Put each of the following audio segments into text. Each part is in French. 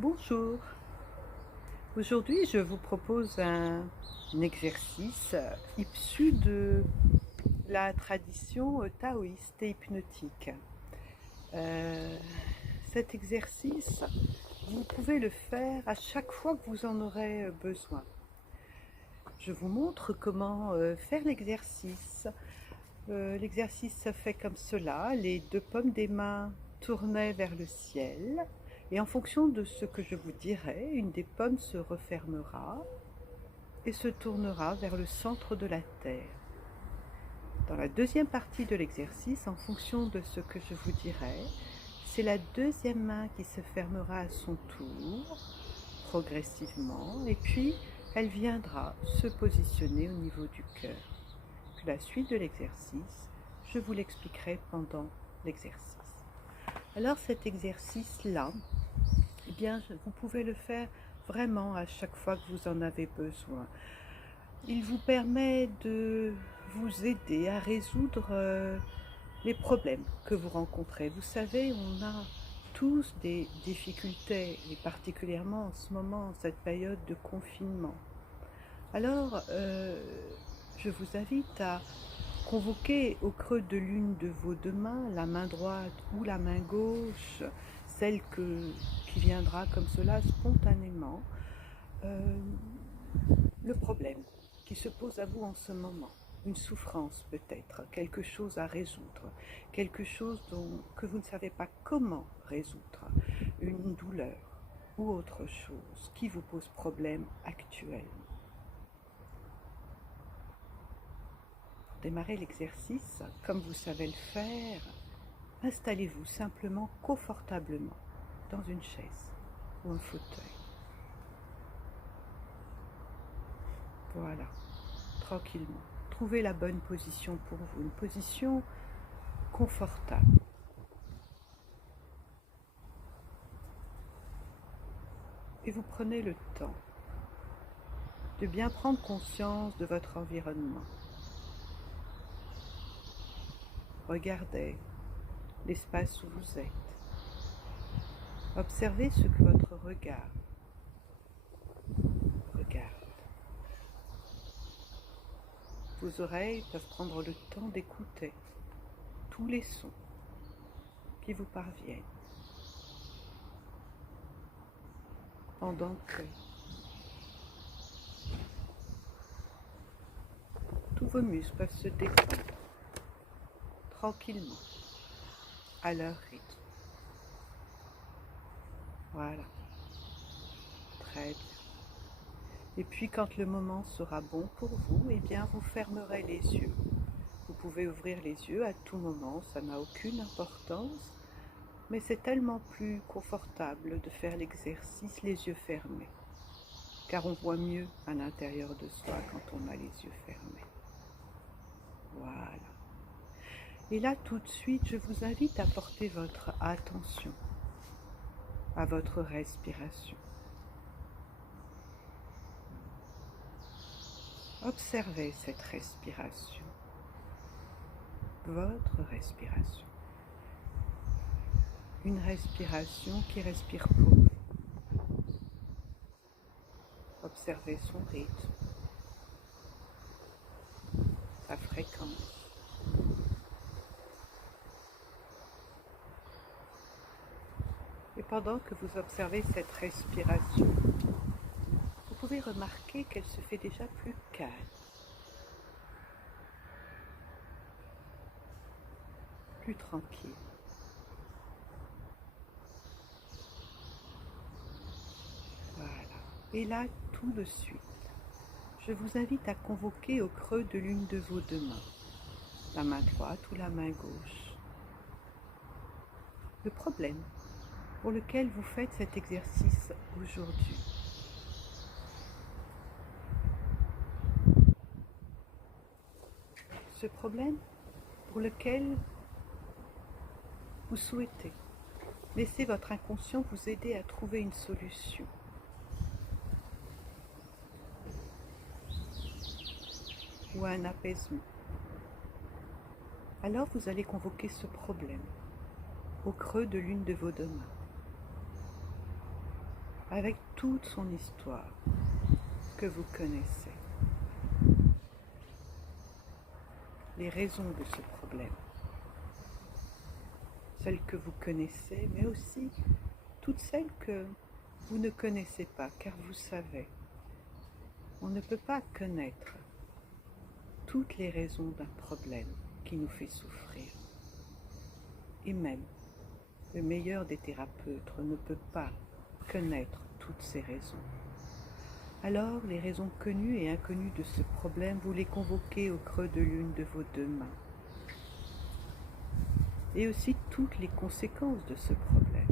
Bonjour, aujourd'hui je vous propose un exercice issu de la tradition taoïste et hypnotique. Euh, Cet exercice, vous pouvez le faire à chaque fois que vous en aurez besoin. Je vous montre comment faire l'exercice. L'exercice se fait comme cela, les deux paumes des mains tournées vers le ciel, et en fonction de ce que je vous dirai, une des paumes se refermera et se tournera vers le centre de la Terre. Dans la deuxième partie de l'exercice, en fonction de ce que je vous dirai, c'est la deuxième main qui se fermera à son tour, progressivement, et puis elle viendra se positionner au niveau du cœur. Puis la suite de l'exercice, je vous l'expliquerai pendant l'exercice. Alors cet exercice-là, eh bien, vous pouvez le faire vraiment à chaque fois que vous en avez besoin. Il vous permet de vous aider à résoudre les problèmes que vous rencontrez. Vous savez, on a tous des difficultés, et particulièrement en ce moment, en cette période de confinement. Alors, je vous invite à convoquer au creux de l'une de vos deux mains, la main droite ou la main gauche, celle qui viendra comme cela spontanément, le problème qui se pose à vous en ce moment, une souffrance peut-être, quelque chose à résoudre, quelque chose que vous ne savez pas comment résoudre, une douleur ou autre chose qui vous pose problème actuellement. Pour démarrer l'exercice, comme vous savez le faire, installez-vous simplement confortablement dans une chaise ou un fauteuil. Voilà, tranquillement. Trouvez la bonne position pour vous, une position confortable. Et vous prenez le temps de bien prendre conscience de votre environnement. Regardez l'espace où vous êtes. Observez ce que votre regard regarde. Vos oreilles peuvent prendre le temps d'écouter tous les sons qui vous parviennent, pendant que tous vos muscles peuvent se détendre tranquillement, à leur rythme. Voilà, très bien. Et puis quand le moment sera bon pour vous, eh bien vous fermerez les yeux. Vous pouvez ouvrir les yeux à tout moment, ça n'a aucune importance, mais c'est tellement plus confortable de faire l'exercice les yeux fermés, car on voit mieux à l'intérieur de soi quand on a les yeux fermés. Voilà. Et là, tout de suite, je vous invite à porter votre attention à votre respiration. Observez cette respiration, votre respiration. Une respiration qui respire pour vous. Observez son rythme, sa fréquence. Et pendant que vous observez cette respiration, vous pouvez remarquer qu'elle se fait déjà plus calme, plus tranquille. Voilà. Et là, tout de suite, je vous invite à convoquer au creux de l'une de vos deux mains, la main droite ou la main gauche, le problème pour lequel vous faites cet exercice aujourd'hui. Ce problème pour lequel vous souhaitez laisser votre inconscient vous aider à trouver une solution. Ou un apaisement. Alors vous allez convoquer ce problème au creux de l'une de vos deux mains. avec toute son histoire que vous connaissez, les raisons de ce problème, celles que vous connaissez, mais aussi toutes celles que vous ne connaissez pas, car vous savez, on ne peut pas connaître toutes les raisons d'un problème qui nous fait souffrir. Et même, le meilleur des thérapeutes ne peut pas connaître toutes ces raisons. Alors, les raisons connues et inconnues de ce problème, vous les convoquez au creux de l'une de vos deux mains. Et aussi toutes les conséquences de ce problème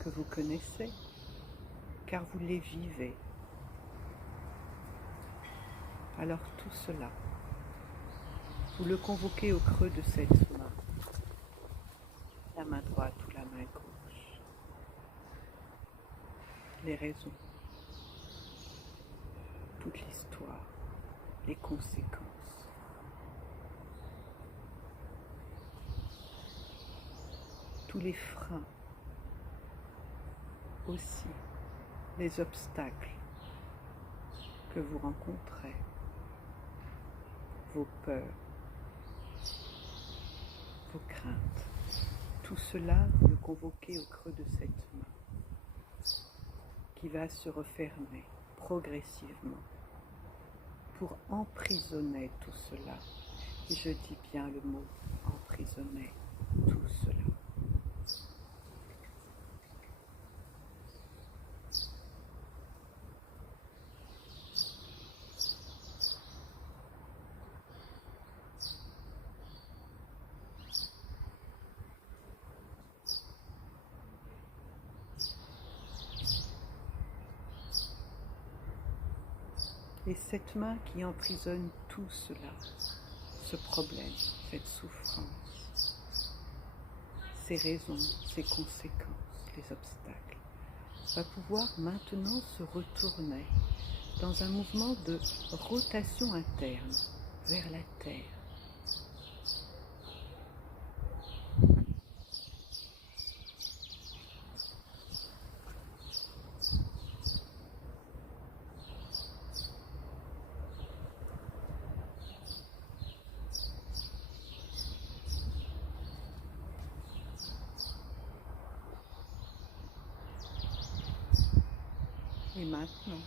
que vous connaissez, car vous les vivez. Alors tout cela, vous le convoquez au creux de cette main, la main droite ou la main gauche. Les raisons, toute l'histoire, les conséquences. Tous les freins, aussi les obstacles que vous rencontrez, vos peurs, vos craintes. Tout cela, vous le convoquez au creux de cette main qui va se refermer progressivement pour emprisonner tout cela. Et je dis bien le mot emprisonner tout cela. Et cette main qui emprisonne tout cela, ce problème, cette souffrance, ces raisons, ces conséquences, les obstacles, va pouvoir maintenant se retourner dans un mouvement de rotation interne vers la Terre. Et maintenant,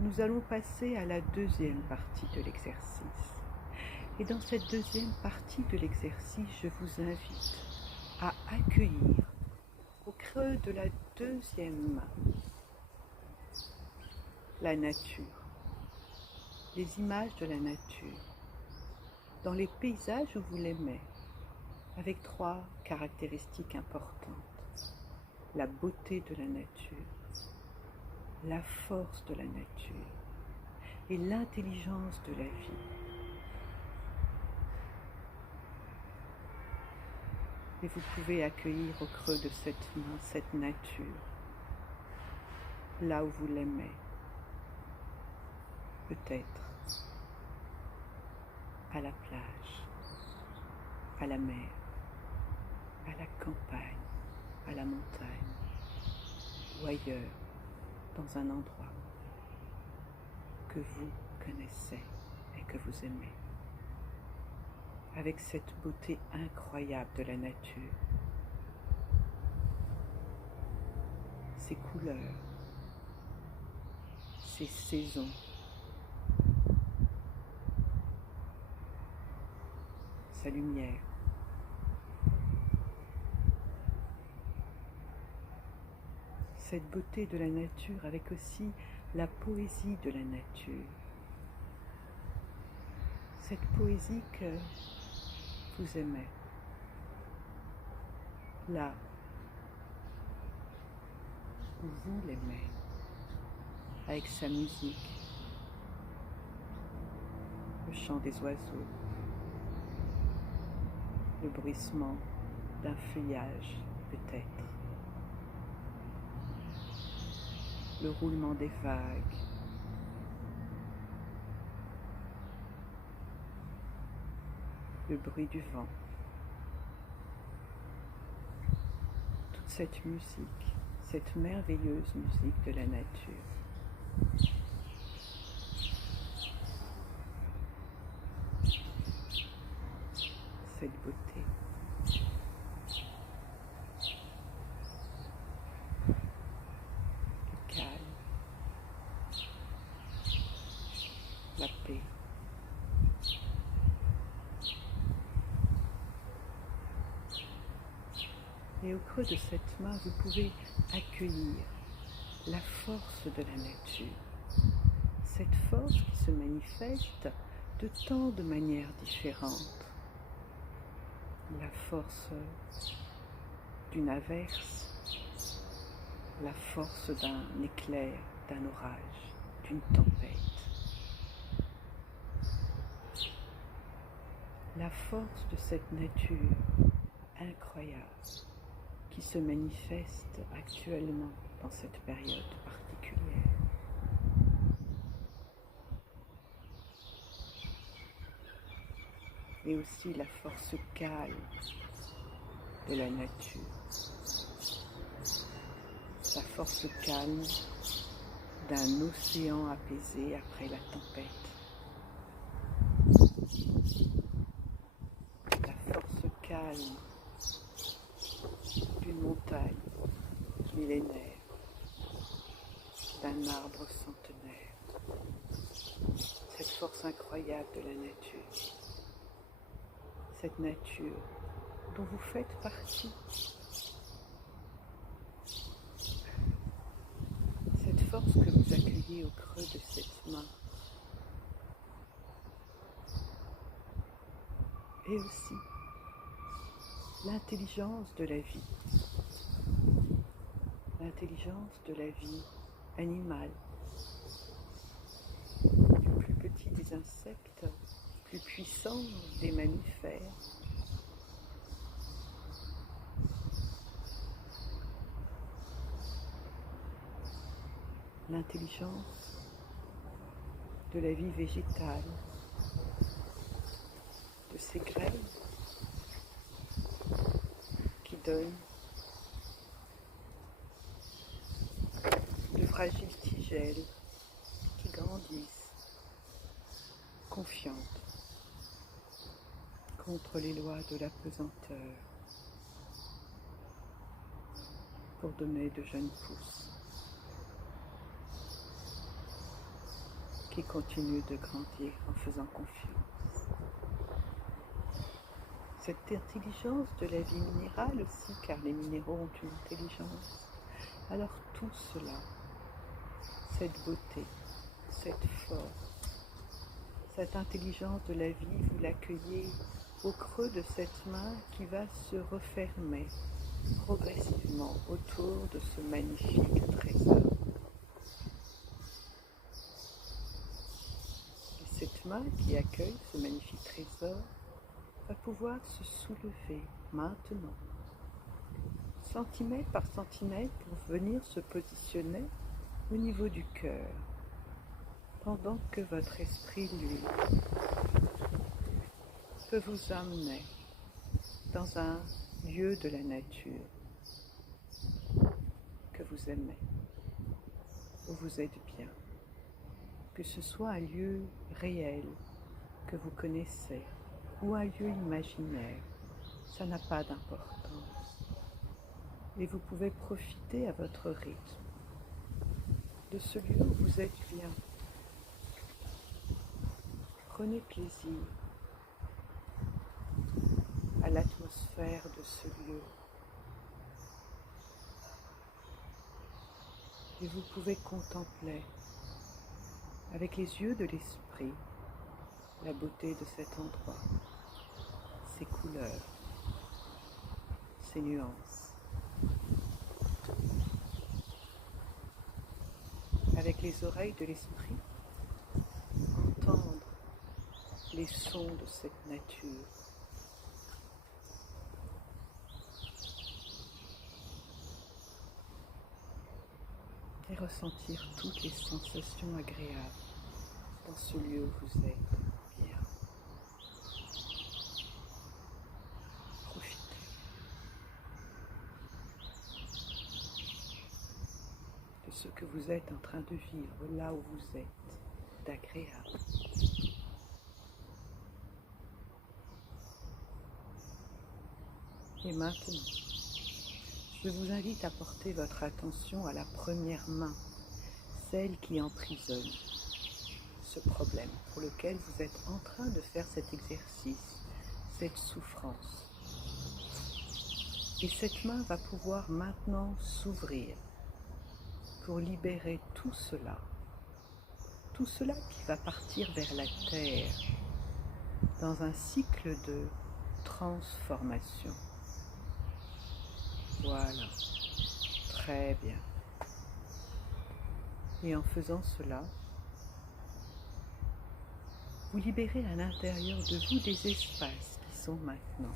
nous allons passer à la deuxième partie de l'exercice. Et dans cette deuxième partie de l'exercice, je vous invite à accueillir au creux de la deuxième main la nature, les images de la nature, dans les paysages où vous l'aimez, avec trois caractéristiques importantes: la beauté de la nature, la force de la nature et l'intelligence de la vie. Et vous pouvez accueillir au creux de cette main cette nature, là où vous l'aimez, peut-être à la plage, à la mer, à la campagne, à la montagne ou ailleurs, dans un endroit que vous connaissez et que vous aimez, avec cette beauté incroyable de la nature, ses couleurs, ses saisons, sa lumière. Cette beauté de la nature avec aussi la poésie de la nature. Cette poésie que vous aimez. Là où vous l'aimez, avec sa musique, le chant des oiseaux, le bruissement d'un feuillage peut-être, le roulement des vagues, le bruit du vent. Toutes cette musique, cette merveilleuse musique de la nature. Cette beauté. Le calme, la paix. Et au creux de cette main, vous pouvez accueillir la force de la nature. Cette force qui se manifeste de tant de manières différentes. La force d'une averse, la force d'un éclair, d'un orage, d'une tempête. La force de cette nature incroyable qui se manifeste actuellement dans cette période particulière. Et aussi la force calme de la nature. La force calme d'un océan apaisé après la tempête. La force calme d'une montagne millénaire, d'un arbre centenaire. Cette force incroyable de la nature. Cette nature dont vous faites partie. Cette force que vous accueillez au creux de cette main. Et aussi l'intelligence de la vie. L'intelligence de la vie animale. Du plus petit des insectes, plus puissant des mammifères. L'intelligence de la vie végétale, de ces graines qui donnent de fragiles tigelles qui grandissent, confiantes contre les lois de la pesanteur pour donner de jeunes pousses qui continuent de grandir en faisant confiance. Cette intelligence de la vie minérale aussi, car les minéraux ont une intelligence. Alors tout cela, cette beauté, cette force, cette intelligence de la vie, vous l'accueillez au creux de cette main qui va se refermer progressivement autour de ce magnifique trésor. Et cette main qui accueille ce magnifique trésor va pouvoir se soulever maintenant, centimètre par centimètre, pour venir se positionner au niveau du cœur, pendant que votre esprit, lui, peut vous amener dans un lieu de la nature que vous aimez, où vous êtes bien, que ce soit un lieu réel que vous connaissez ou un lieu imaginaire, ça n'a pas d'importance. Et vous pouvez profiter à votre rythme de ce lieu où vous êtes bien. Prenez plaisir à l'atmosphère de ce lieu. Et vous pouvez contempler avec les yeux de l'esprit la beauté de cet endroit, ses couleurs, ses nuances. Avec les oreilles de l'esprit, entendre les sons de cette nature. Et ressentir toutes les sensations agréables dans ce lieu où vous êtes bien. Profitez. ce que vous êtes en train de vivre là où vous êtes d'agréable. Et maintenant, je vous invite à porter votre attention à la première main, celle qui emprisonne ce problème pour lequel vous êtes en train de faire cet exercice, cette souffrance. Et cette main va pouvoir maintenant s'ouvrir pour libérer tout cela qui va partir vers la terre dans un cycle de transformation. Voilà, très bien. Et en faisant cela, vous libérez à l'intérieur de vous des espaces qui sont maintenant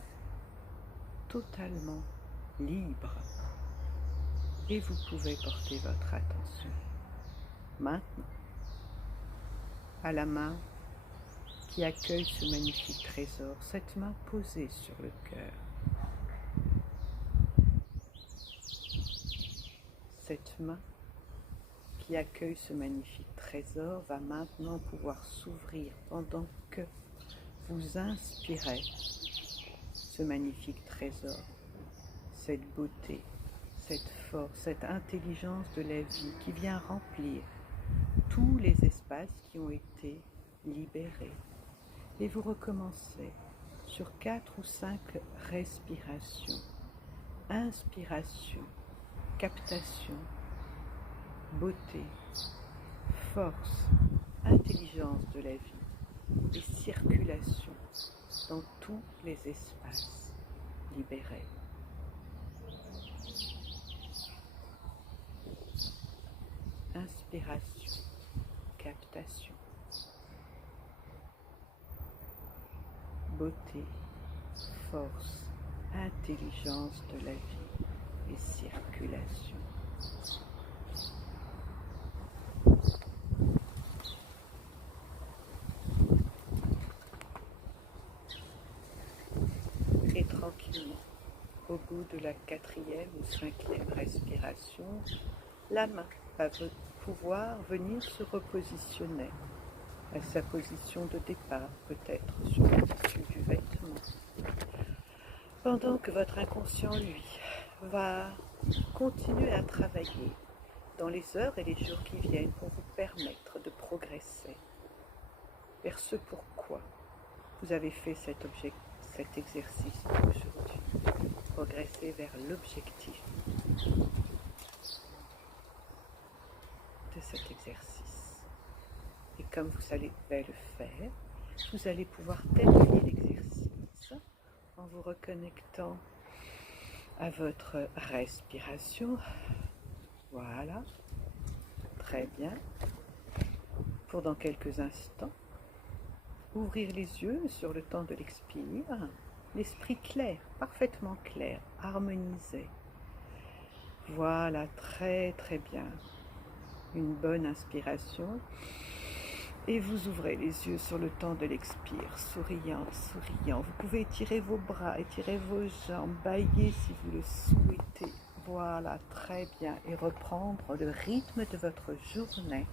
totalement libres. Et vous pouvez porter votre attention maintenant à la main qui accueille ce magnifique trésor, cette main posée sur le cœur. Cette main qui accueille ce magnifique trésor va maintenant pouvoir s'ouvrir pendant que vous inspirez ce magnifique trésor, cette beauté, cette force, cette intelligence de la vie qui vient remplir tous les espaces qui ont été libérés. Et vous recommencez sur 4 ou 5 respirations. Inspiration, captation, beauté, force, intelligence de la vie et circulation dans tous les espaces libérés. Inspiration, captation, beauté, force, intelligence de la vie et circulation. Et tranquillement, au bout de la 4e ou 5e respiration, la main va pouvoir venir se repositionner à sa position de départ, peut-être sur le dessus du vêtement, pendant que votre inconscient, lui, va continuer à travailler dans les heures et les jours qui viennent pour vous permettre de progresser vers ce pourquoi vous avez fait cet exercice aujourd'hui, progresser vers l'objectif de cet exercice. Et comme vous allez le faire, vous allez pouvoir terminer l'exercice en vous reconnectant à votre respiration. Voilà, très bien. Pour dans quelques instants, ouvrir les yeux sur le temps de l'expire, l'esprit clair, parfaitement clair, harmonisé. Voilà, très très bien. Une bonne inspiration et vous ouvrez les yeux sur le temps de l'expire, souriant, souriant. Vous pouvez étirer vos bras, étirer vos jambes, bâiller si vous le souhaitez. Voilà, très bien. Et reprendre le rythme de votre journée